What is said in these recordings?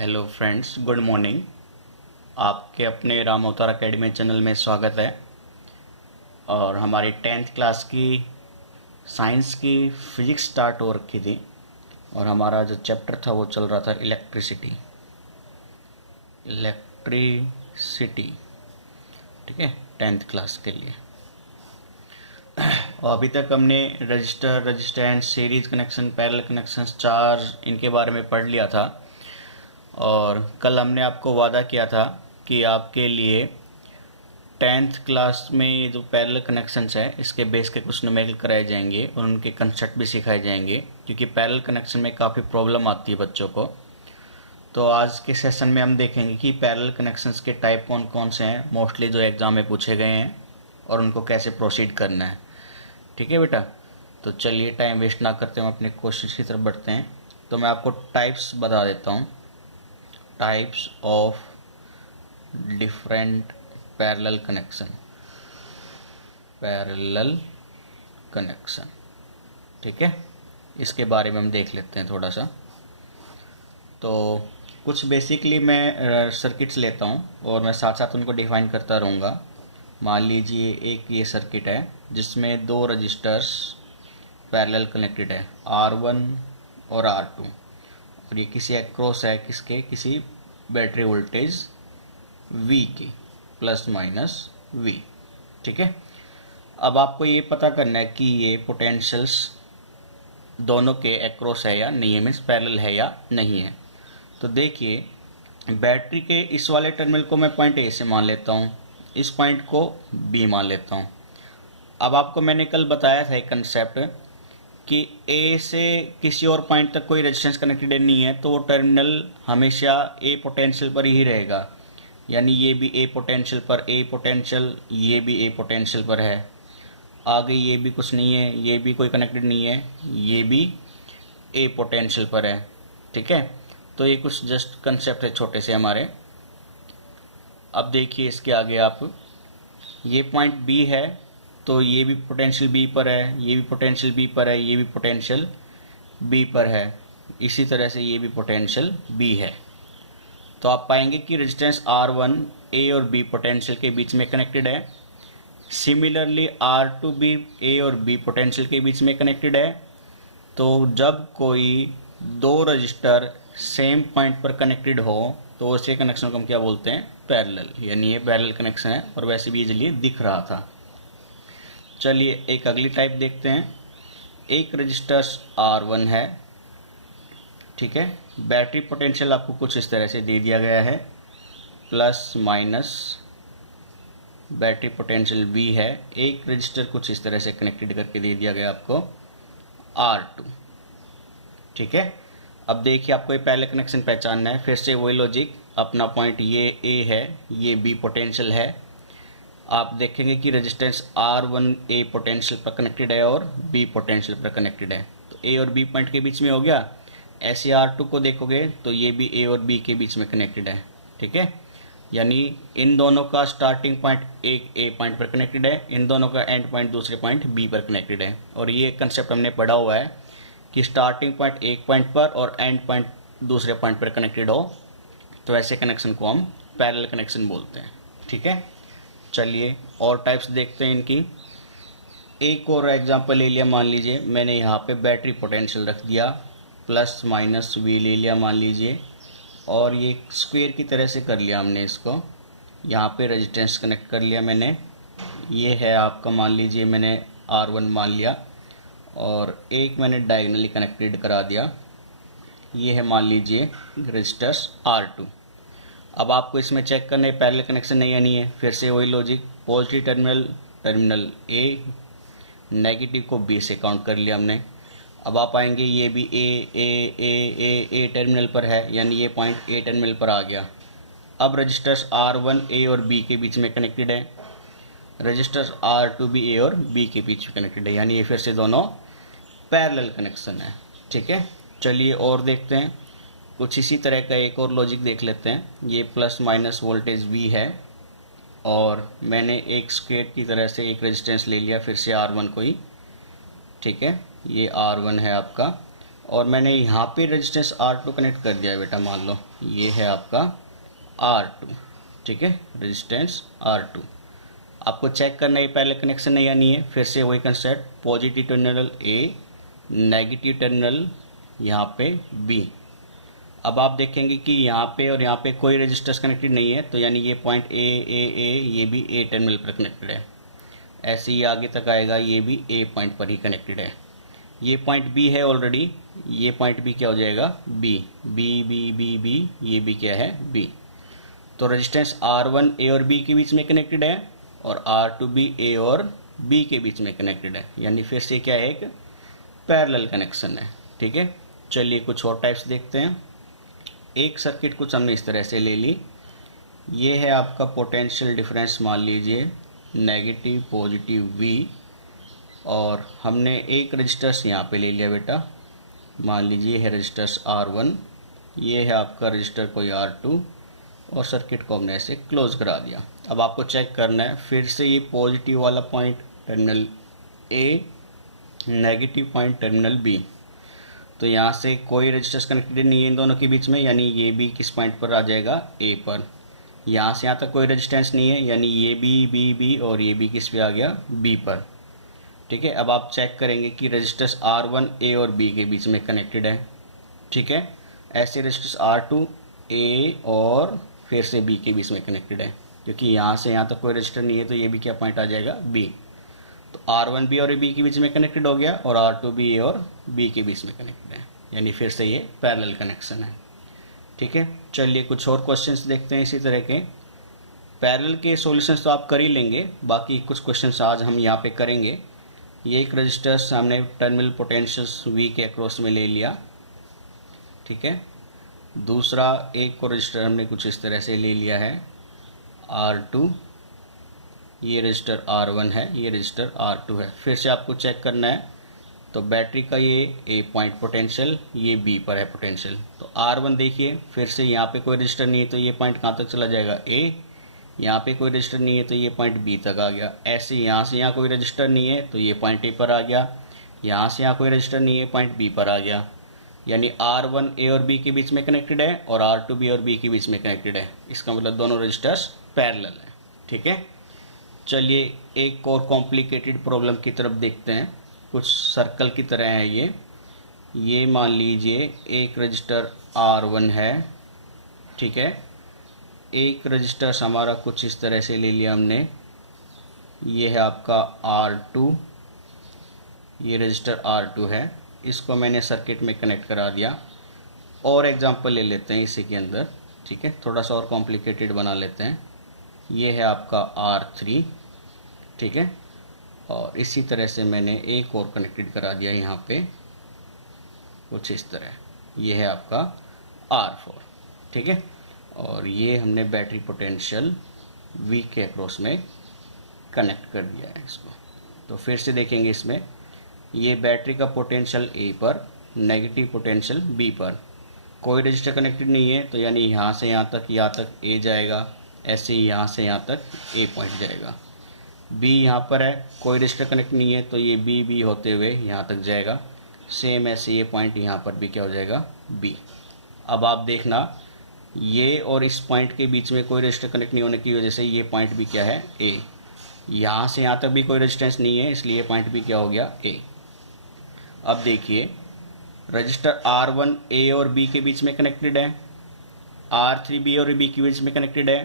Hello friends, good morning. आपके अपने राम अवतार अकेडमी चैनल में स्वागत है। और हमारी 10th क्लास की साइंस की फिजिक्स स्टार्ट हो रखी थी और हमारा जो चैप्टर था वो चल रहा था इलेक्ट्रिसिटी। ठीक है, 10th क्लास के लिए। और अभी तक हमने register, resistance, series connection, parallel connection, charge, इनके बारे में पढ़ लिया था। और कल हमने आपको वादा किया था कि आपके लिए 10th क्लास में जो पैरेलल कनेक्शंस है इसके बेस के कुछ न्यूमेरिकल कराए जाएंगे और उनके कंसेप्ट भी सिखाए जाएंगे, क्योंकि पैरेलल कनेक्शन में काफ़ी प्रॉब्लम आती है बच्चों को। तो आज के सेशन में हम देखेंगे कि पैरेलल कनेक्शंस के टाइप कौन कौन से हैं, मोस्टली जो एग्ज़ाम में पूछे गए हैं, और उनको कैसे प्रोसीड करना है। ठीक है बेटा, तो चलिए टाइम वेस्ट ना करते हम अपने क्वेश्चन की तरफ बढ़ते हैं। तो मैं आपको टाइप्स बता देता हूँ, types of different parallel connection. ठीक है, इसके बारे में हम देख लेते हैं थोड़ा सा। तो कुछ बेसिकली मैं सर्किट्स लेता हूँ और मैं साथ साथ उनको डिफाइन करता रहूँगा। मान लीजिए एक ये सर्किट है जिसमें दो रजिस्टर्स पैरेलल कनेक्टेड है, R1 और R2, और ये किसी अक्रॉस है किसी बैटरी वोल्टेज V की, प्लस माइनस V। ठीक है, अब आपको ये पता करना है कि ये पोटेंशियल्स दोनों के अक्रॉस है या नहीं है, मीन्स पैरेलल है या नहीं है। तो देखिए, बैटरी के इस वाले टर्मिनल को मैं पॉइंट ए से मान लेता हूँ, इस पॉइंट को बी मान लेता हूँ। अब आपको मैंने कल बताया था एक कंसेप्ट कि ए से किसी और पॉइंट तक कोई रेजिस्टेंस कनेक्टेड नहीं है तो वो टर्मिनल हमेशा ए पोटेंशियल पर ही रहेगा। यानी ये भी ए पोटेंशियल पर, ए पोटेंशियल, ये भी ए पोटेंशियल पर है। आगे ये भी कुछ नहीं है, ये भी कोई कनेक्टेड नहीं है, ये भी ए पोटेंशियल पर है। ठीक है, तो ये कुछ जस्ट कंसेप्ट है छोटे से हमारे। अब देखिए इसके आगे आप, ये पॉइंट बी है तो ये भी पोटेंशियल बी पर है, ये भी पोटेंशियल बी पर है, ये भी पोटेंशियल बी पर है, इसी तरह से ये भी पोटेंशियल बी है। तो आप पाएंगे कि रेजिस्टेंस R1 ए और बी पोटेंशियल के बीच में कनेक्टेड है। सिमिलरली R2 भी ए और बी पोटेंशियल के बीच में कनेक्टेड है। तो जब कोई दो रजिस्टर सेम पॉइंट पर कनेक्टेड हो तो उसके कनेक्शन को हम क्या बोलते हैं, पैरेलल। यानी ये पैरेलल कनेक्शन है और वैसे भी इजीली दिख रहा था। चलिए एक अगली टाइप देखते हैं। एक रजिस्टर R1 है, ठीक है, बैटरी पोटेंशियल आपको कुछ इस तरह से दे दिया गया है, plus minus battery potential V है। एक रजिस्टर कुछ इस तरह से कनेक्टेड करके दे दिया गया आपको R2। ठीक है, अब देखिए आपको ये पहले कनेक्शन पहचानना है। फिर से वही लॉजिक, अपना पॉइंट ये A है, ये B पोटेंशियल है। आप देखेंगे कि रेजिस्टेंस R1 A पोटेंशियल पर कनेक्टेड है और B पोटेंशियल पर कनेक्टेड है, तो A और B पॉइंट के बीच में हो गया। ऐसे R2 को देखोगे तो ये भी A और B के बीच में कनेक्टेड है। ठीक है, यानी इन दोनों का स्टार्टिंग पॉइंट एक A पॉइंट पर कनेक्टेड है, इन दोनों का एंड पॉइंट दूसरे पॉइंट B पर कनेक्टेड है। और ये कंसेप्ट हमने पढ़ा हुआ है कि स्टार्टिंग पॉइंट एक पॉइंट पर और एंड पॉइंट दूसरे पॉइंट पर कनेक्टेड हो तो ऐसे कनेक्शन को हम पैरेलल कनेक्शन बोलते हैं। ठीक है, चलिए और टाइप्स देखते हैं इनकी। एक और एग्जांपल ले लिया, मान लीजिए मैंने यहाँ पे बैटरी पोटेंशियल रख दिया, प्लस माइनस V ले लिया मान लीजिए, और ये स्क्वायर की तरह से कर लिया हमने इसको। यहाँ पे रेजिस्टेंस कनेक्ट कर लिया मैंने, ये है आपका, मान लीजिए मैंने R1 मान लिया, और एक मैंने डायगनली कनेक्टेड करा दिया, ये है मान लीजिए रेजिस्टर्स R2। अब आपको इसमें चेक करना है पैरेलल कनेक्शन है या नहीं है। फिर से वही logic, positive terminal A, negative को B से काउंट कर लिया हमने। अब आप आएंगे, ये भी A टर्मिनल पर है, यानी ये पॉइंट A टर्मिनल पर आ गया। अब रजिस्टर्स R1 A और B के बीच में कनेक्टेड है, रजिस्टर्स R2 भी A और B के बीच में कनेक्टेड है, यानी ये फिर से दोनों पैरेलल कनेक्शन है। ठीक है, चलिए और देखते हैं। कुछ इसी तरह का एक और लॉजिक देख लेते हैं। ये प्लस माइनस वोल्टेज V है और मैंने एक स्क्वायर की तरह से एक रेजिस्टेंस ले लिया, फिर से R1 को ही। ठीक है, ये R1 है आपका, और मैंने यहाँ पे रेजिस्टेंस R2 कनेक्ट कर दिया है बेटा। मान लो ये है आपका R2, ठीक है, रेजिस्टेंस R2। आपको चेक करना है पहले कनेक्शन है या नहीं है। फिर से वही concept, positive terminal A, negative terminal यहाँ पे B। अब आप देखेंगे कि यहाँ पे और यहाँ पे कोई रजिस्टर्स कनेक्टेड नहीं है, तो यानी ये पॉइंट ए ये भी ए टर्मिनल पर कनेक्टेड है। ऐसे ही आगे तक आएगा, ये भी ए पॉइंट पर ही कनेक्टेड है। ये पॉइंट बी है ऑलरेडी, ये पॉइंट बी क्या हो जाएगा, B B B B B, ये भी क्या है, बी। तो रेजिस्टेंस R1 ए और बी के बीच में कनेक्टेड है और R2 भी ए और बी के बीच में कनेक्टेड है, यानी फिर से क्या है, एक पैरेलल कनेक्शन है। ठीक है, चलिए कुछ और टाइप्स देखते हैं। एक सर्किट कुछ हमने इस तरह से ले ली। ये है आपका पोटेंशियल डिफरेंस, मान लीजिए नेगेटिव पॉजिटिव V, और हमने एक रजिस्टर्स यहाँ पे ले लिया बेटा। मान लीजिए है रजिस्टर्स R1, ये है आपका रजिस्टर कोई R2, और सर्किट को हमने ऐसे क्लोज करा दिया। अब आपको चेक करना है, फिर से ये पॉजिटिव वाला point terminal A, negative point terminal B। तो यहाँ से कोई रजिस्टर्स कनेक्टेड नहीं है इन दोनों के बीच में, यानी ये भी किस पॉइंट पर आ जाएगा, A पर। यहाँ से यहाँ तक कोई रेजिस्टेंस नहीं है, यानी ये बी और ये भी किस पे आ गया, B पर। ठीक है, अब आप चेक करेंगे कि रजिस्टर्स R1 A और B के बीच में कनेक्टेड है। ठीक है, ऐसे रजिस्टर्स R2 A और फिर से B के बीच में कनेक्टेड है, क्योंकि यहाँ से यहाँ तक कोई रजिस्टर नहीं है, तो ये भी क्या पॉइंट आ जाएगा, B। तो R1 B और B के बीच में कनेक्टेड हो गया, और R2 B और B के बीच में कनेक्टेड है, यानी फिर से ये पैरेलल कनेक्शन है। ठीक है, चलिए कुछ और क्वेश्चंस देखते हैं इसी तरह के। पैरेलल के सॉल्यूशंस तो आप कर ही लेंगे, बाकी कुछ क्वेश्चंस आज हम यहाँ पे करेंगे। ये एक रजिस्टर्स हमने टर्मिनल पोटेंशियल्स V के अक्रॉस में ले लिया। ठीक है, दूसरा एक को रजिस्टर हमने कुछ इस तरह से ले लिया है R2, ये रजिस्टर R1 है, ये रजिस्टर R2 है। फिर से आपको चेक करना है, तो बैटरी का ये A पॉइंट पोटेंशियल, ये B पर है पोटेंशियल। तो R1 देखिए, फिर से यहाँ पे कोई रजिस्टर नहीं है, तो ये पॉइंट कहाँ तक चला जाएगा, A। यहाँ पे कोई रजिस्टर नहीं है, तो ये पॉइंट B तक आ गया। ऐसे यहाँ से यहाँ कोई रजिस्टर नहीं है, तो ये पॉइंट A पर आ गया। यहाँ से यहाँ कोई रजिस्टर नहीं है, पॉइंट B पर आ गया। यानी R1 A और B के बीच में कनेक्टेड है, और R2 B और B के बीच में कनेक्टेड है। इसका मतलब दोनों रजिस्टर्स पैरेलल है। ठीक है, चलिए एक और कॉम्प्लिकेटेड प्रॉब्लम की तरफ देखते हैं। कुछ सर्कल की तरह है ये मान लीजिए एक रजिस्टर R1 है। ठीक है, एक रजिस्टर हमारा कुछ इस तरह से ले लिया हमने, ये है आपका R2, ये रजिस्टर R2 है, इसको मैंने सर्किट में कनेक्ट करा दिया। और एग्जांपल ले लेते हैं इसी के अंदर। ठीक है, थोड़ा सा और कॉम्प्लिकेटेड बना लेते हैं। ये है आपका R3, ठीक है, और इसी तरह से मैंने एक और कनेक्टेड करा दिया यहाँ पे कुछ इस तरह। ये है आपका R4, ठीक है, और ये हमने बैटरी पोटेंशियल V के अक्रॉस में कनेक्ट कर दिया है इसको। तो फिर से देखेंगे इसमें, ये बैटरी का पोटेंशियल A पर, नेगेटिव पोटेंशियल B पर, कोई रजिस्टर कनेक्टेड नहीं है, तो यानी यहाँ से यहाँ तक A जाएगा। ऐसे ही यहाँ से यहाँ तक A पॉइंट जाएगा। B यहाँ पर है, कोई रजिस्टर कनेक्ट नहीं है, तो ये B होते हुए यहाँ तक जाएगा। सेम ऐसे ये पॉइंट यहाँ पर भी क्या हो जाएगा, B। अब आप देखना, ये और इस पॉइंट के बीच में कोई रजिस्टर कनेक्ट नहीं होने की वजह से ये पॉइंट भी क्या है, A। यहाँ से यहाँ तक भी कोई रेजिस्टेंस नहीं है, इसलिए पॉइंट भी क्या हो गया, A। अब देखिए, रजिस्टर R1 A और B के बीच में कनेक्टेड है, R3 B और B के बीच में कनेक्टेड है,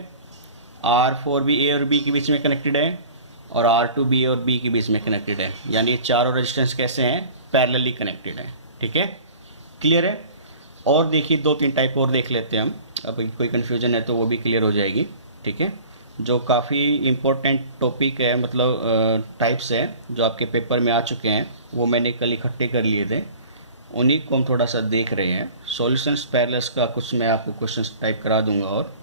R4 भी A और B के बीच में कनेक्टेड है, और R2 B और B के बीच में कनेक्टेड है। यानी ये चारों रेजिस्टेंस कैसे हैं, पैरेलली कनेक्टेड है। ठीक है, क्लियर है। और देखिए 2-3 टाइप और देख लेते हैं हम, अब कोई कन्फ्यूजन है तो वो भी क्लियर हो जाएगी। ठीक है, जो काफ़ी इम्पोर्टेंट टॉपिक है, मतलब टाइप्स है जो आपके पेपर में आ चुके हैं, वो मैंने कल इकट्ठे कर लिए थे, उन्हीं को हम थोड़ा सा देख रहे हैं। सॉल्यूशंस पैरेलल्स का कुछ मैं आपको क्वेश्चंस टाइप करा दूंगा। और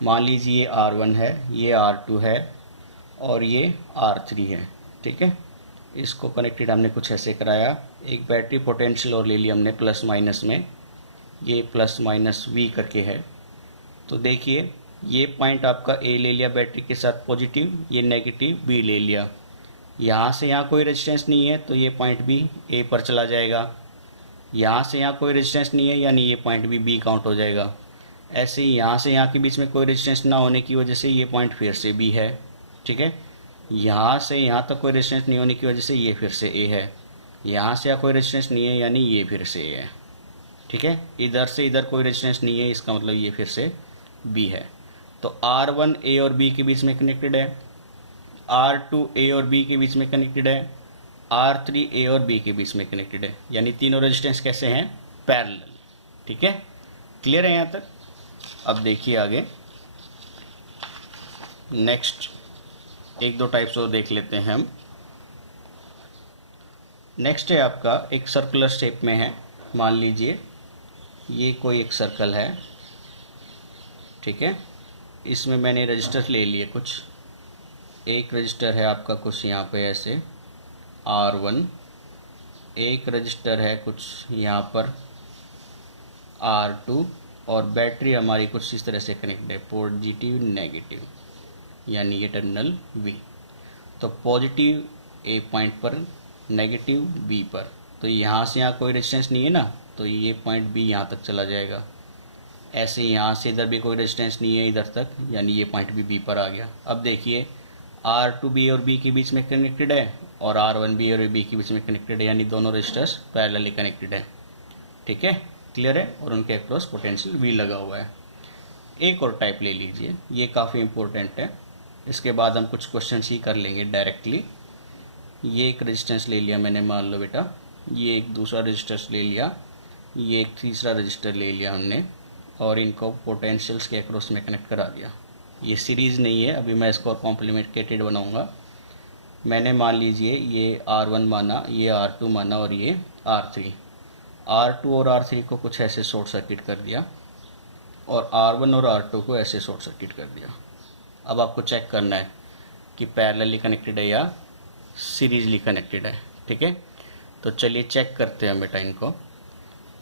मान लीजिए ये R1 है, ये R2 है, और ये R3 है। ठीक है, इसको कनेक्टेड हमने कुछ ऐसे कराया। एक बैटरी पोटेंशियल और ले लिया हमने प्लस माइनस में, ये प्लस माइनस V करके है। तो देखिए, ये पॉइंट आपका A ले लिया बैटरी के साथ पॉजिटिव, ये नेगेटिव B ले लिया। यहाँ से यहाँ कोई रेजिस्टेंस नहीं है, तो ये पॉइंट भी A पर चला जाएगा। यहाँ से यहाँ कोई रेजिस्टेंस नहीं है, यानी ये पॉइंट भी बी काउंट हो जाएगा। ऐसे ही यहाँ से यहाँ के बीच में कोई रेजिस्टेंस ना होने की वजह से ये पॉइंट फिर से बी है। ठीक है, यहाँ से यहाँ तक कोई रेजिस्टेंस नहीं होने की वजह से ये फिर से ए है। यहाँ से यहाँ कोई रेजिस्टेंस नहीं है, यानी ये फिर से ए है। ठीक है, इधर से इधर कोई रेजिस्टेंस नहीं है, इसका मतलब ये फिर से बी है। तो R1 ए और बी के बीच में कनेक्टेड है, R2 ए और बी के बीच में कनेक्टेड है, R3 ए और बी के बीच में कनेक्टेड है, यानी तीनों रेजिस्टेंस कैसे हैं? पैरेलल। ठीक है, क्लियर है यहाँ तक? अब देखिए आगे, नेक्स्ट एक दो टाइप्स और देख लेते हैं हम। नेक्स्ट है आपका एक सर्कुलर शेप में है, मान लीजिए ये कोई एक सर्कल है। ठीक है, इसमें मैंने रजिस्टर ले लिए कुछ, एक रजिस्टर है आपका कुछ यहाँ पे ऐसे R1, एक रजिस्टर है कुछ यहाँ पर R2, और बैटरी हमारी कुछ इस तरह से कनेक्ट है, पॉजिटिव नेगेटिव, यानी ये टर्मिनल V। तो पॉजिटिव ए पॉइंट पर, नेगेटिव बी पर, तो यहाँ से यहाँ कोई रेजिस्टेंस नहीं है ना, तो ये पॉइंट बी यहाँ तक चला जाएगा। ऐसे यहाँ से इधर भी कोई रेजिस्टेंस नहीं है इधर तक, यानी ये पॉइंट भी बी पर आ गया। अब देखिए R2 बी और बी के बीच में कनेक्टेड है और R1 बी और बी के बीच में कनेक्टेड है, यानी दोनों रजिस्टर्स पैरेलली कनेक्टेड है। ठीक है, क्लियर है, और उनके अक्रॉस पोटेंशियल V लगा हुआ है। एक और टाइप ले लीजिए, ये काफ़ी इंपॉर्टेंट है, इसके बाद हम कुछ क्वेश्चंस ही कर लेंगे डायरेक्टली। ये एक रेजिस्टेंस ले लिया मैंने, मान लो बेटा, ये एक दूसरा रेजिस्टेंस ले लिया, ये एक तीसरा रजिस्टर ले लिया हमने, और इनको पोटेंशियल्स के अक्रॉस में कनेक्ट करा दिया। ये सीरीज़ नहीं है, अभी मैं इसको कॉम्प्लीमेंटेड बनाऊंगा। मैंने मान लीजिए ये R1 माना, ये R2 माना और ये R3। R2 और R3 को कुछ ऐसे शॉर्ट सर्किट कर दिया और R1 और R2 को ऐसे शॉर्ट सर्किट कर दिया। अब आपको चेक करना है कि पैरेलली कनेक्टेड है या सीरीजली कनेक्टेड है। ठीक है, तो चलिए चेक करते हैं बेटा इनको।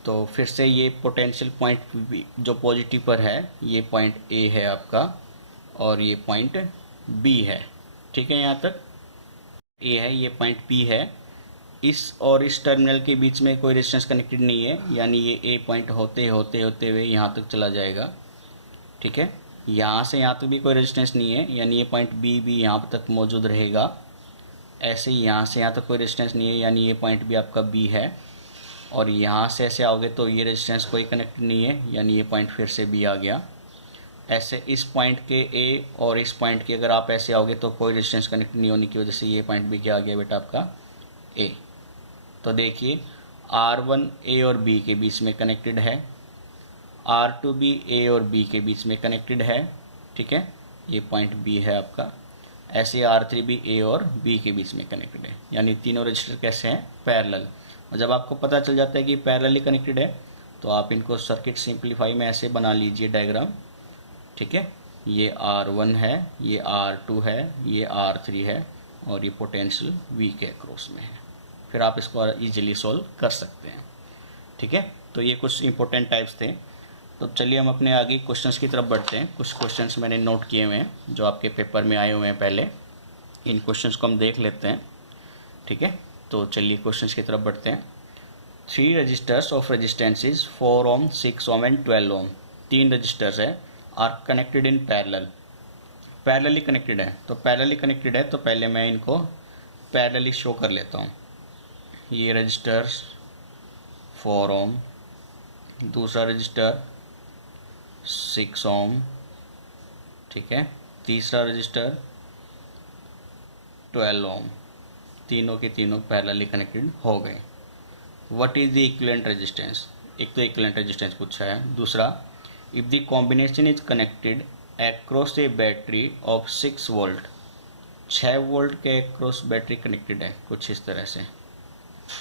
तो फिर से ये पोटेंशियल पॉइंट जो पॉजिटिव पर है, ये पॉइंट ए है आपका और ये पॉइंट बी है। ठीक है, यहाँ तक ए है, ये पॉइंट बी है। इस और इस टर्मिनल के बीच में कोई रेजिस्टेंस कनेक्टेड नहीं है, यानी ये ए पॉइंट होते होते होते हुए यहाँ तक चला जाएगा। ठीक है, यहाँ से यहाँ तक भी कोई रेजिस्टेंस नहीं है, यानी ये पॉइंट बी भी यहाँ तक मौजूद रहेगा। ऐसे यहाँ से यहाँ तक कोई रेजिस्टेंस नहीं है, यानी ये पॉइंट भी आपका बी है। और यहाँ से ऐसे आओगे तो ये रेजिस्टेंस कोई कनेक्ट नहीं है, यानी ये पॉइंट फिर से बी आ गया। ऐसे इस पॉइंट के ए और इस पॉइंट के अगर आप ऐसे आओगे तो कोई रेजिस्टेंस कनेक्ट नहीं होने की वजह से ये पॉइंट भी क्या आ गया बेटा आपका ए। तो देखिए R1 ए और बी के बीच में कनेक्टेड है, R2 भी ए और बी के बीच में कनेक्टेड है। ठीक है, ये पॉइंट बी है आपका। ऐसे R3 भी ए और बी के बीच में कनेक्टेड है, यानी तीनों रजिस्टर कैसे हैं? पैरेलल। और जब आपको पता चल जाता है कि पैरेलली कनेक्टेड है तो आप इनको सर्किट सिंप्लीफाई में ऐसे बना लीजिए डायग्राम। ठीक है, ये R1 है, ये R2 है, ये R3 है और ये पोटेंशियल V के अक्रॉस में है। फिर आप इसको ईजिली सॉल्व कर सकते हैं। ठीक है, तो ये कुछ इंपॉर्टेंट टाइप्स थे। तो चलिए हम अपने आगे क्वेश्चंस की तरफ बढ़ते हैं। कुछ क्वेश्चंस मैंने नोट किए हुए हैं जो आपके पेपर में आए हुए हैं पहले, इन क्वेश्चंस को हम देख लेते हैं। ठीक है, तो चलिए क्वेश्चंस की तरफ बढ़ते हैं। 3 resistors of resistances 4 ohm, 6 ohm and 12 ohm, 3 resistors है, are connected in parallel. Parallelly connected है, तो पैरेलली कनेक्टेड है तो पहले मैं इनको पैरेलली शो कर लेता हूँ। ये रजिस्टर्स 4 ओम, दूसरा रजिस्टर 6 ओम, ठीक है, तीसरा रजिस्टर 12 ओम, तीनों के तीनों पैरेलली कनेक्टेड हो गए। What is the equivalent resistance? एक तो इक्विवेलेंट रेजिस्टेंस पूछा है। दूसरा, if the combination is connected across A battery of 6 volt, 6 volt के अक्रॉस बैटरी कनेक्टेड है कुछ इस तरह से,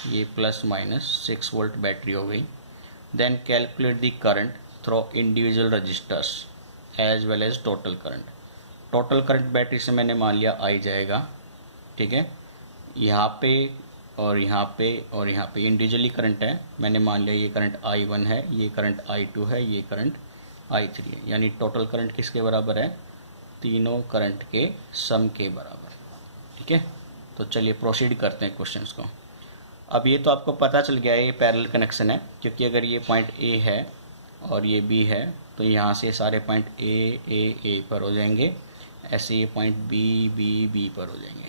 ये प्लस माइनस 6 वोल्ट बैटरी हो गई। Then calculate the current through individual resistors as well as total current. Total current battery से मैंने मान लिया आई जाएगा। ठीक है, यहाँ पे और यहाँ पे और यहाँ पे इंडिविजुअली करंट है, मैंने मान लिया ये करंट I1 है, ये करंट I2 है, ये करंट I3 है, यानी टोटल करंट किसके बराबर है? तीनों करंट के सम के बराबर। ठीक है, तो चलिए प्रोसीड करते हैं क्वेश्चंस को। अब ये तो आपको पता चल गया है ये पैरेलल कनेक्शन है, क्योंकि अगर ये पॉइंट ए है और ये बी है तो यहाँ से सारे पॉइंट ए पर हो जाएंगे, ऐसे ये पॉइंट बी पर हो जाएंगे।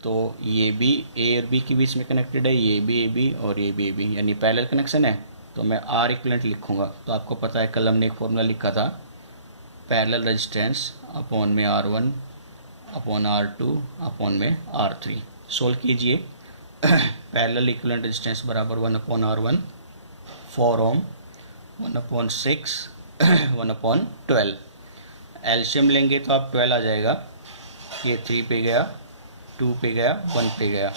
तो ये भी ए और बी के बीच में कनेक्टेड है, ये भी ए बी और ये भी ए बी, यानी पैरेलल कनेक्शन है। तो मैं आर इक्विवेलेंट लिखूँगा। तो आपको पता है कल हमने एक फॉर्मूला लिखा था, पैरेलल रेजिस्टेंस अपॉन में R1 अपॉन R2 अपॉन में R3। सोल्व कीजिए। पैरेलल इक्विवेलेंट रेजिस्टेंस बराबर 1/R1 4 ओम, 1/6 1/12। एलसीएम लेंगे तो आप 12 आ जाएगा, ये 3 पे गया, 2 पे गया, 1 पे गया,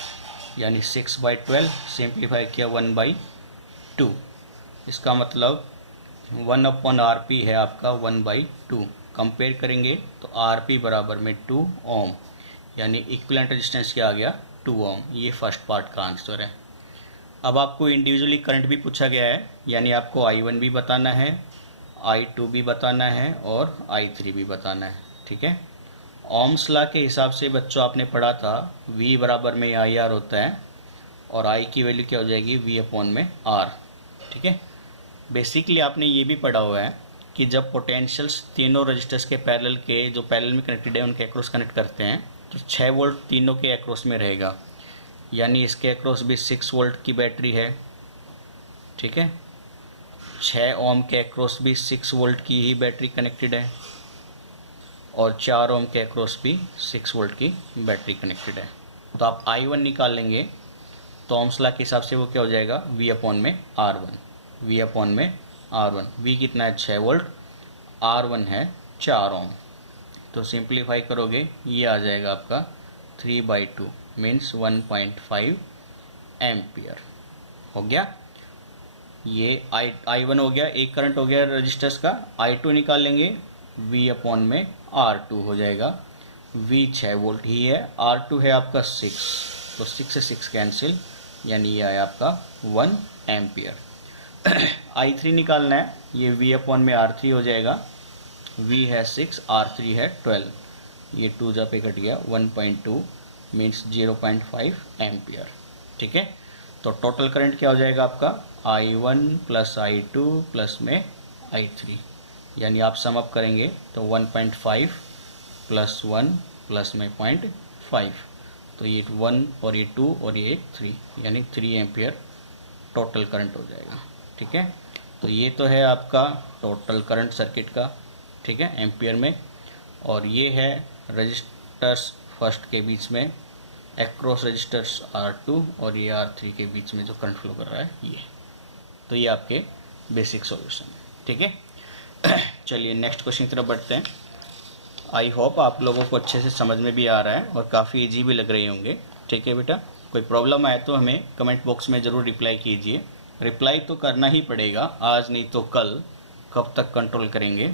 यानी 6/12 सिंप्लीफाई किया 1/2। इसका मतलब 1/RP है आपका 1/2। कंपेयर करेंगे तो RP बराबर में 2 ओम, यानी इक्विवेलेंट रेजिस्टेंस क्या आ गया 2 ओम। ये फर्स्ट पार्ट का आंसर है। अब आपको इंडिविजुअली करंट भी पूछा गया है, यानी आपको I1 भी बताना है, I2 भी बताना है और I3 भी बताना है। ठीक है। ओम्स लॉ के हिसाब से बच्चों आपने पढ़ा था V बराबर में IR होता है और I की वैल्यू क्या हो जाएगी V/R। ठीक है। बेसिकली आपने ये भी पढ़ा हुआ है कि जब पोटेंशियल्स तीनों रजिस्टर्स के पैरेलल के जो पैरेलल में कनेक्टेड है उनके अक्रॉस कनेक्ट करते हैं तो 6 वोल्ट तीनों के अक्रॉस में रहेगा, यानी इसके अक्रॉस भी 6 वोल्ट की बैटरी है। ठीक है। 6 ओम के अक्रॉस भी 6 वोल्ट की ही बैटरी कनेक्टेड है और 4 ओम के अक्रॉस भी 6 वोल्ट की बैटरी कनेक्टेड है। तो आप I1 निकाल लेंगे तो ओम्स लॉ के हिसाब से वो क्या हो जाएगा V/R1। V/R1, V कितना है 6 वोल्ट, R1 है 4 ओम। तो सिंप्लीफाई करोगे ये आ जाएगा आपका 3/2 मीन्स 1.5 एम्पियर हो गया। ये I1 हो गया, एक करंट हो गया रजिस्टर्स का। I2 निकाल लेंगे, V/R2 हो जाएगा। V 6 वोल्ट ही है, R2 है आपका 6, तो 6 से 6 कैंसिल, यानी ये आया आपका 1 एम्पियर। I3 निकालना है, ये V/R3 हो जाएगा। V है 6, R3 है 12, ये 2 जा पे कट गया, 1.2 मीन्स 0.5 एम्पियर। ठीक है। तो टोटल करंट क्या हो जाएगा आपका I1 प्लस I2 प्लस में I3, यानी आप सम अप करेंगे तो 1.5 प्लस 1 प्लस में 0.5, तो ये 1 और ये 2 और ये 3, यानी 3 एम्पियर टोटल करंट हो जाएगा। ठीक है। तो ये तो है आपका टोटल करंट सर्किट का, ठीक है, एम्पियर में। और ये है रजिस्टर्स फर्स्ट के बीच में एक्रॉस रजिस्टर्स R2 और ये R3 के बीच में जो करंट फ्लो कर रहा है ये। तो ये आपके बेसिक सॉल्यूशन है। ठीक है। चलिए नेक्स्ट क्वेश्चन की तरफ बढ़ते हैं। आई होप आप लोगों को अच्छे से समझ में भी आ रहा है और काफ़ी इजी भी लग रहे होंगे। ठीक है बेटा, कोई प्रॉब्लम आए तो हमें कमेंट बॉक्स में ज़रूर रिप्लाई कीजिए। रिप्लाई तो करना ही पड़ेगा, आज नहीं तो कल, कब तक कंट्रोल करेंगे।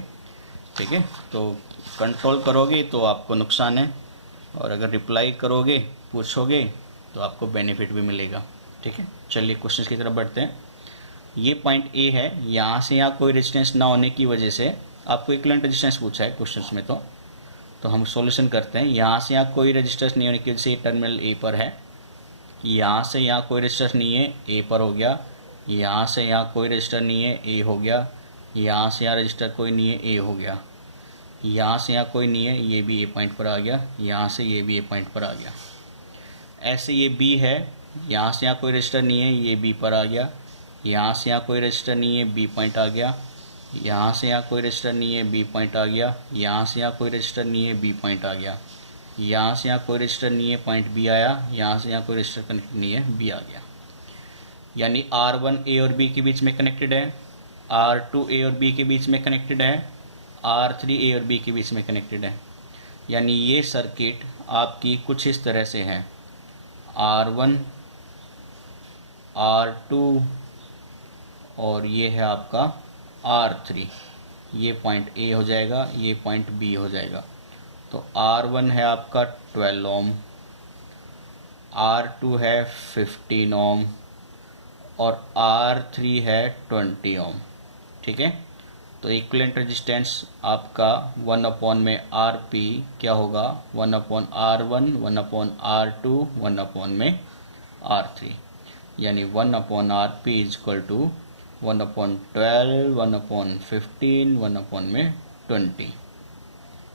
ठीक है। तो कंट्रोल करोगे तो आपको नुकसान है, और अगर रिप्लाई करोगे, पूछोगे, तो आपको बेनिफिट भी मिलेगा। ठीक है। चलिए क्वेश्चन की तरफ बढ़ते हैं। ये पॉइंट ए है, यहाँ से यहाँ कोई रेजिस्टेंस ना होने की वजह से आपको इक्विवेलेंट रेजिस्टेंस पूछा है क्वेश्चन में। तो हम सॉल्यूशन करते हैं। यहाँ से यहाँ कोई रेजिस्टेंस नहीं होने की वजह से टर्मिनल ए पर है, यहाँ से यहाँ कोई रेजिस्टेंस नहीं है, ए पर हो गया। यहाँ से यहाँ कोई रजिस्टर नहीं है, ए हो गया। यहाँ से यहाँ रजिस्टर कोई नहीं है, ए हो गया। यहाँ से यहाँ कोई नहीं है, ये भी ए पॉइंट पर आ गया। यहाँ से ये भी ए पॉइंट पर आ गया। ऐसे ये बी है, यहाँ से यहाँ कोई रजिस्टर नहीं है, ये बी पर आ गया। यहाँ से यहाँ कोई रजिस्टर नहीं है, बी पॉइंट आ गया। यहाँ से यहाँ कोई रजिस्टर नहीं है, बी पॉइंट आ गया। यहाँ से यहाँ कोई रजिस्टर नहीं है, बी पॉइंट आ गया। यहाँ से यहाँ कोई रजिस्टर नहीं है, पॉइंट बी आया। यहाँ से यहाँ कोई रजिस्टर कनेक्ट नहीं है, बी आ गया। यानी R1 ए और बी के बीच में कनेक्टेड है, R2 ए और बी के बीच में कनेक्टेड है, R3 ए और बी के बीच में कनेक्टेड है। यानी ये सर्किट आपकी कुछ इस तरह से है, R1 R2 और ये है आपका R3। ये पॉइंट ए हो जाएगा, ये पॉइंट बी हो जाएगा। तो R1 है आपका 12 ओम, R2 है 15 ओम और R3 है 20 ओम। ठीक है। तो इक्विवेलेंट रेजिस्टेंस आपका 1/RP क्या होगा, 1/R1, 1/R2, 1/RP R3, यानी 1/RP इज इक्वल टू 1/12, 1/15, 1/20।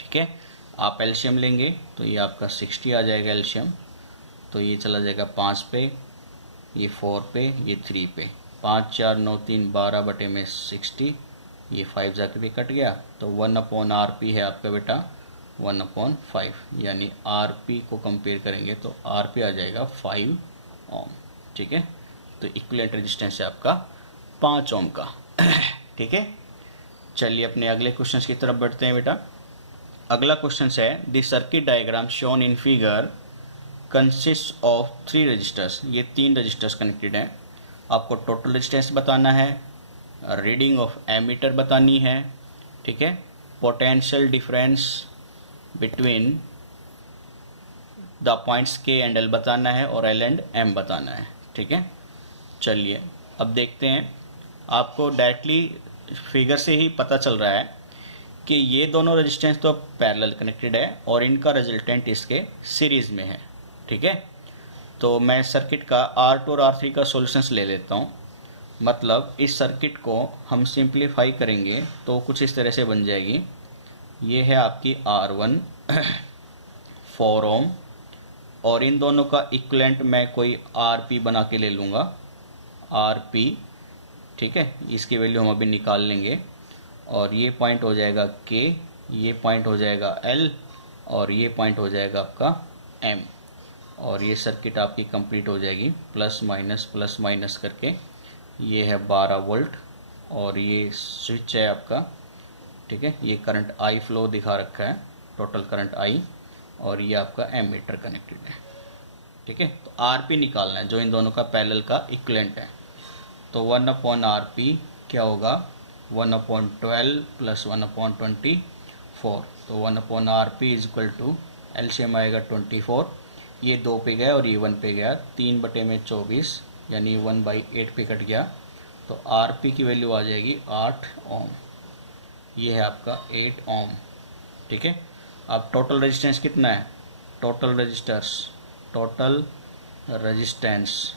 ठीक है, आप एलसीएम लेंगे तो ये आपका 60 आ जाएगा एलसीएम, तो ये चला जाएगा 5 पे, ये 4 पे, ये 3 पे, 5 4 9 3 12 बटे में 60, ये 5 जाके भी कट गया, तो 1/RP है आपका बेटा 1/5, यानी RP को कंपेयर करेंगे तो RP आ जाएगा 5 ओम। ठीक है, तो इक्विवेलेंट रेजिस्टेंस है आपका 5 ओम का। ठीक है, चलिए अपने अगले क्वेश्चन की तरफ बढ़ते हैं बेटा। अगला क्वेश्चन है the circuit diagram shown in figure consist of 3 resistors. ये 3 रजिस्टर्स कनेक्टेड हैं। आपको टोटल रेजिस्टेंस बताना है, रीडिंग ऑफ एमीटर बतानी है, ठीक है, potential difference between the points के एंड एल बताना है और एल एंड एम बताना है। ठीक है, चलिए अब देखते हैं। आपको डायरेक्टली फिगर से ही पता चल रहा है कि ये दोनों रेजिस्टेंस तो पैरेलल कनेक्टेड है और इनका रिजल्टेंट इसके सीरीज में है। ठीक है, तो मैं सर्किट का R2 और R3 का सॉल्यूशंस ले लेता हूँ। मतलब इस सर्किट को हम सिंप्लीफाई करेंगे तो कुछ इस तरह से बन जाएगी। ये है आपकी R1 4 ओम, और इन दोनों का इक्विवेलेंट मैं कोई RP बना के ले लूँगा, RP। ठीक है, इसकी वैल्यू हम अभी निकाल लेंगे, और ये पॉइंट हो जाएगा K, ये पॉइंट हो जाएगा L, और ये पॉइंट हो जाएगा आपका M, और ये सर्किट आपकी कंप्लीट हो जाएगी प्लस माइनस करके। ये है 12 वोल्ट और ये स्विच है आपका। ठीक है, ये करंट I फ्लो दिखा रखा है, टोटल करंट I, और ये आपका एमीटर कनेक्टेड है। ठीक है, तो RP निकालना है जो इन दोनों का पैरेलल का इक्विवेलेंट है। तो 1/RP क्या होगा, 1/12 प्लस 1/24, तो 1/RP is equal to LCM आएगा 24, ये 2 पे गया और ये 1 पे गया, 3 बटे में 24, यानी 1/8 पे कट गया, तो RP की वैल्यू आ जाएगी 8 ओम। ये है आपका 8 ओम। ठीक है, अब टोटल रेजिस्टेंस कितना है, टोटल रेजिस्टेंस,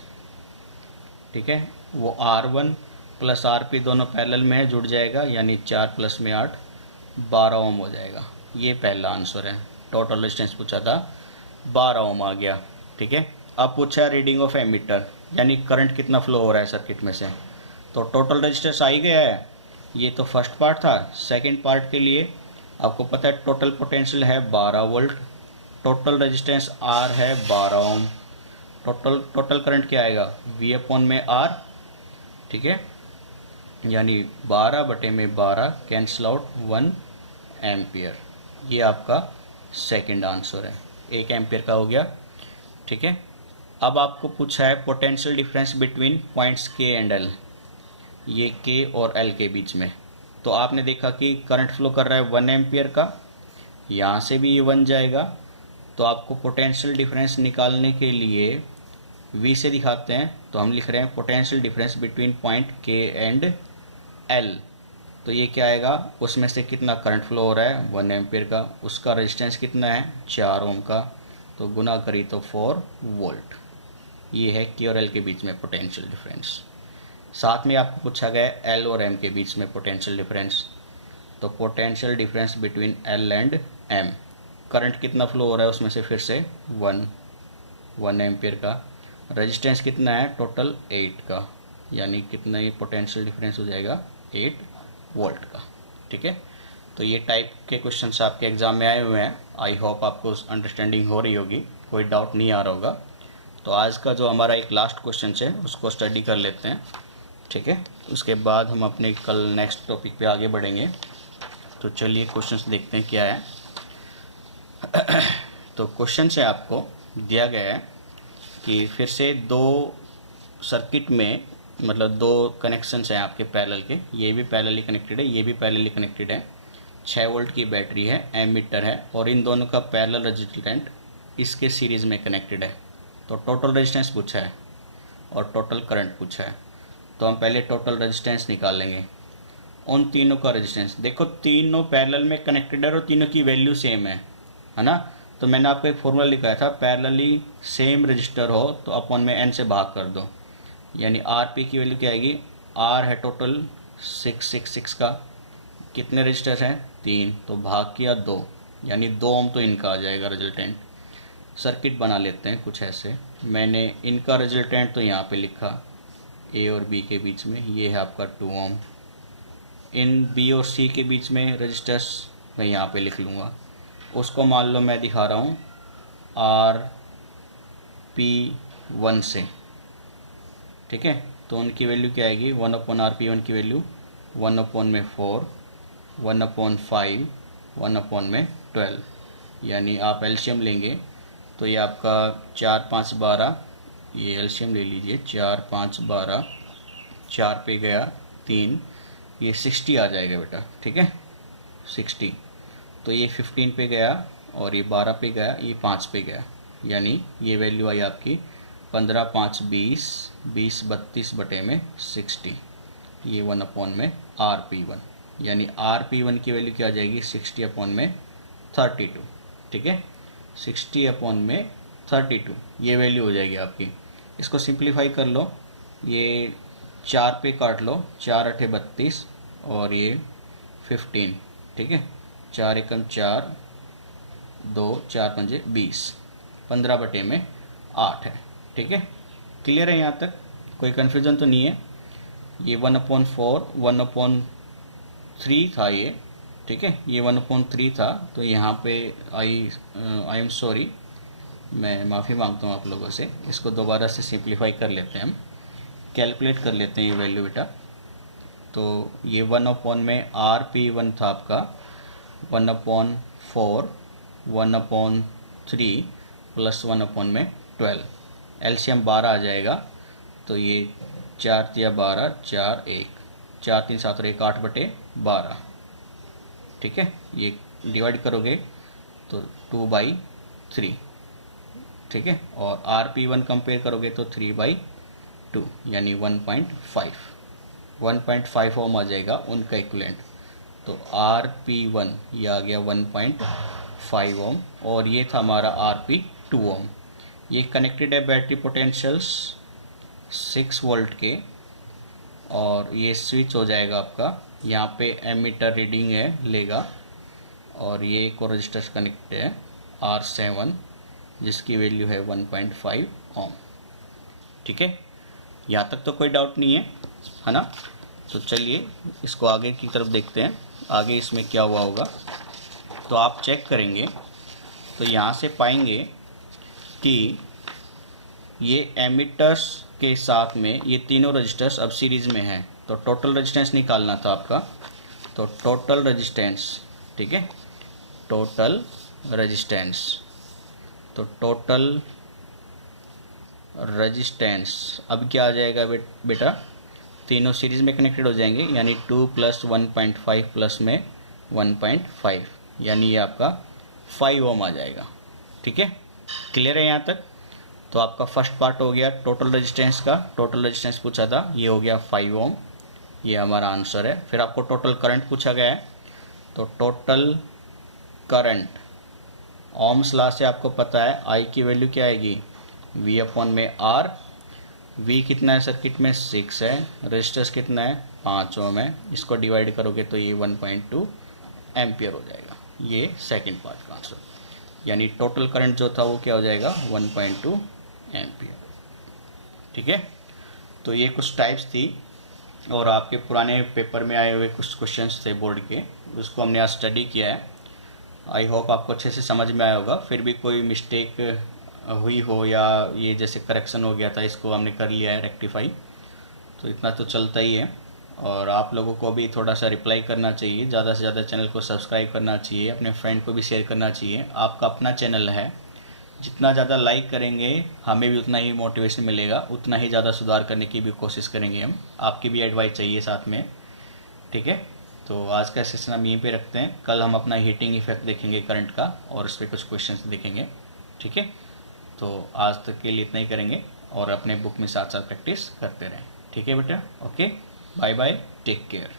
ठीक है, वो R1 प्लस RP दोनों पैरेलल में है, जुड़ जाएगा, यानी 4 प्लस में 8 12 ओम हो जाएगा। ये पहला आंसर है। टोटल रेजिस्टेंस पूछा था, 12 ओम आ गया। ठीक है, अब पूछा है रीडिंग ऑफ एमीटर, यानी करंट कितना फ्लो हो रहा है सर्किट में से, तो टोटल रेजिस्टेंस आ ही गया है। ये तो फर्स्ट पार्ट था। सेकंड पार्ट के लिए आपको पता है टोटल पोटेंशियल है 12 वोल्ट, टोटल रेजिस्टेंस R है 12 ओम, टोटल करंट क्या आएगा V/R। ठीक है, यानी 12 बटे में 12 कैंसिल आउट 1 एम्पियर। ये आपका सेकंड आंसर है, 1 एम्पियर का हो गया। ठीक है, अब आपको पूछा है potential difference between points K and L, ये K और L के बीच में। तो आपने देखा कि करंट फ्लो कर रहा है 1 एम्पियर का, यहाँ से भी ये 1 जाएगा, तो आपको पोटेंशियल डिफरेंस निकालने के लिए V से दिखाते हैं, तो हम लिख रहे हैं potential difference between point K and L। तो ये क्या आएगा, उसमें से कितना करंट फ्लो हो रहा है 1 एम्पियर का, उसका रेजिस्टेंस कितना है 4 ओम का, तो गुना करी तो 4 वोल्ट। ये है K और L के बीच में पोटेंशियल डिफरेंस। साथ में आपको पूछा गया है L और M के बीच में पोटेंशियल डिफरेंस, तो potential difference between L and M, current कितना फ्लो हो रहा है उसमें से फिर से 1 एम्पियर का, रेजिस्टेंस कितना है टोटल 8 का, यानी कितना ये पोटेंशियल डिफरेंस हो जाएगा 8 वोल्ट का। ठीक है, तो ये टाइप के क्वेश्चंस आपके एग्जाम में आए हुए हैं। आई होप आपको अंडरस्टैंडिंग हो रही होगी, कोई डाउट नहीं आ रहा होगा। तो आज का जो हमारा एक लास्ट क्वेश्चन है उसको स्टडी कर लेते हैं। ठीक है, उसके बाद हम अपने कल नेक्स्ट टॉपिक पे आगे बढ़ेंगे। तो चलिए क्वेश्चंस देखते हैं क्या है। तो क्वेश्चन से आपको दिया गया है कि फिर से 2 सर्किट में, मतलब 2 कनेक्शंस हैं आपके पैरेलल के, ये भी पैरेलली कनेक्टेड है, ये भी पैरेलली कनेक्टेड है, 6 वोल्ट की बैटरी है, एमीटर है, और इन दोनों का पैरेलल रेजिस्टेंट इसके सीरीज़ में कनेक्टेड है। तो टोटल रेजिस्टेंस पूछा है और टोटल करंट पूछा है। तो हम पहले टोटल रेजिस्टेंस निकाल लेंगे। उन तीनों का रेजिस्टेंस देखो, तीनों पैरेलल में कनेक्टेड है और तीनों की वैल्यू सेम है ना। तो मैंने आपको एक फॉर्मूला लिखाया था, पैरेलली सेम रजिस्टर हो तो अपॉन में n से भाग कर दो, यानी आर पी की वैल्यू क्या आएगी, आर है टोटल 666 का, कितने रजिस्टर हैं 3, तो भाग किया 2, यानी 2 ओम तो इनका आ जाएगा रिजल्टेंट। सर्किट बना लेते हैं कुछ ऐसे, मैंने इनका रिजल्टेंट तो यहाँ पे लिखा ए और बी के बीच में, ये है आपका 2 ओम। इन बी और सी के बीच में रजिस्टर्स मैं यहाँ पे लिख लूँगा, उसको मान लो मैं दिखा रहा हूँ आर पी 1 से, ठीक है। तो उनकी वैल्यू क्या आएगी, 1/RP1 की वैल्यू 1/4, 1/5, 1/12, यानी आप एलसीएम लेंगे तो ये आपका 4 5 12, ये एलसीएम ले लीजिए, 4 5 12, 4 पे गया 3, ये 60 आ जाएगा बेटा, ठीक है 60। तो ये 15 पे गया और ये 12 पे गया, ये 5 पे गया, यानी ये वैल्यू आई आपकी 15 5 20, 20 32 बटे में 60, ये 1/RP1, यानी RP1 की वैल्यू क्या आ जाएगी 60/32, ठीक है 60/32, ये वैल्यू हो जाएगी आपकी। इसको सिंप्लीफाई कर लो, ये 4 पे काट लो, 4 8 32 और ये 15, ठीक है 4 एकम 4, 2 4 5 20, 15 बटे में 8 है, ठीक है। क्लियर है यहाँ तक, कोई कन्फ्यूज़न तो नहीं है। ये 1/4 1/3 था ये, ठीक है ये 1/3 था, तो यहाँ पे आई एम सॉरी, मैं माफ़ी मांगता हूँ आप लोगों से। इसको दोबारा से सिंप्लीफाई कर लेते हैं, हम कैलकुलेट कर लेते हैं ये वैल्यू बेटा। तो ये 1/, में RP1 था आपका 1/4, 1/3 प्लस 1/12, एलसीएम 12 आ जाएगा, तो ये 4 या 12, 4 1, 4 3 7 और 1 8/12, ठीक है। ये डिवाइड करोगे तो 2/3, ठीक है, और RP1 कंपेयर करोगे तो 3/2, यानी 1.5 ओम आ जाएगा उनका इक्विवेलेंट। तो RP1 ये आ गया 1.5 ओम, और ये था हमारा RP2 ओम। ये कनेक्टेड है बैटरी पोटेंशियल्स 6 वोल्ट के, और ये स्विच हो जाएगा आपका, यहाँ पे एमीटर रीडिंग है लेगा, और ये एक और रजिस्टर कनेक्ट है R7 जिसकी वैल्यू है 1.5 ओम, ठीक है। यहाँ तक तो कोई डाउट नहीं है ना। तो चलिए इसको आगे की तरफ देखते हैं, आगे इसमें क्या हुआ होगा। तो आप चेक करेंगे तो यहाँ से पाएंगे कि ये एमिटर्स के साथ में ये तीनों रजिस्टर्स अब सीरीज़ में हैं। तो टोटल रेजिस्टेंस निकालना था आपका, तो टोटल रेजिस्टेंस, ठीक है टोटल रेजिस्टेंस, तो टोटल रेजिस्टेंस अब क्या आ जाएगा बेटा, तीनों सीरीज़ में कनेक्टेड हो जाएंगे, यानी 2 + 1.5 प्लस में 1.5, यानी ये आपका 5 ओम आ जाएगा, ठीक है। क्लियर है यहाँ तक। तो आपका फर्स्ट पार्ट हो गया टोटल रेजिस्टेंस का, टोटल रेजिस्टेंस पूछा था, ये हो गया 5 ओम, ये हमारा आंसर है। फिर आपको टोटल करंट पूछा गया है, तो टोटल करंट ओम्स लॉ से आपको पता है आई की वैल्यू क्या आएगी, V/R। V कितना है सर्किट में 6 है, रेजिस्टेंस कितना है 5 ओम है, इसको डिवाइड करोगे तो ये 1.2 एम्पियर हो जाएगा। ये सेकंड पार्ट का आंसर, यानी टोटल करंट जो था वो क्या हो जाएगा 1.2 एम्पियर, ठीक है। तो ये कुछ टाइप्स थी, और आपके पुराने पेपर में आए हुए कुछ क्वेश्चंस थे बोर्ड के, उसको हमने आज स्टडी किया है। आई होप आपको अच्छे से समझ में आया होगा। फिर भी कोई मिस्टेक हुई हो या ये जैसे करेक्शन हो गया था, इसको हमने कर लिया है रेक्टिफाई, तो इतना तो चलता ही है। और आप लोगों को भी थोड़ा सा रिप्लाई करना चाहिए, ज़्यादा से ज़्यादा चैनल को सब्सक्राइब करना चाहिए, अपने फ्रेंड को भी शेयर करना चाहिए। आपका अपना चैनल है, जितना ज़्यादा लाइक करेंगे हमें भी उतना ही मोटिवेशन मिलेगा, उतना ही ज़्यादा सुधार करने की भी कोशिश करेंगे हम। आपकी भी एडवाइस चाहिए साथ में, ठीक है। तो आज का सेशन हम यहीं पे रखते हैं, कल हम अपना हीटिंग इफेक्ट देखेंगे करंट का, और उस पर कुछ क्वेश्चंस देखेंगे, ठीक है। तो आज तक के लिए इतना ही करेंगे, और अपने बुक में साथ साथ प्रैक्टिस करते रहें, ठीक है बेटा। Okay, bye bye, take care.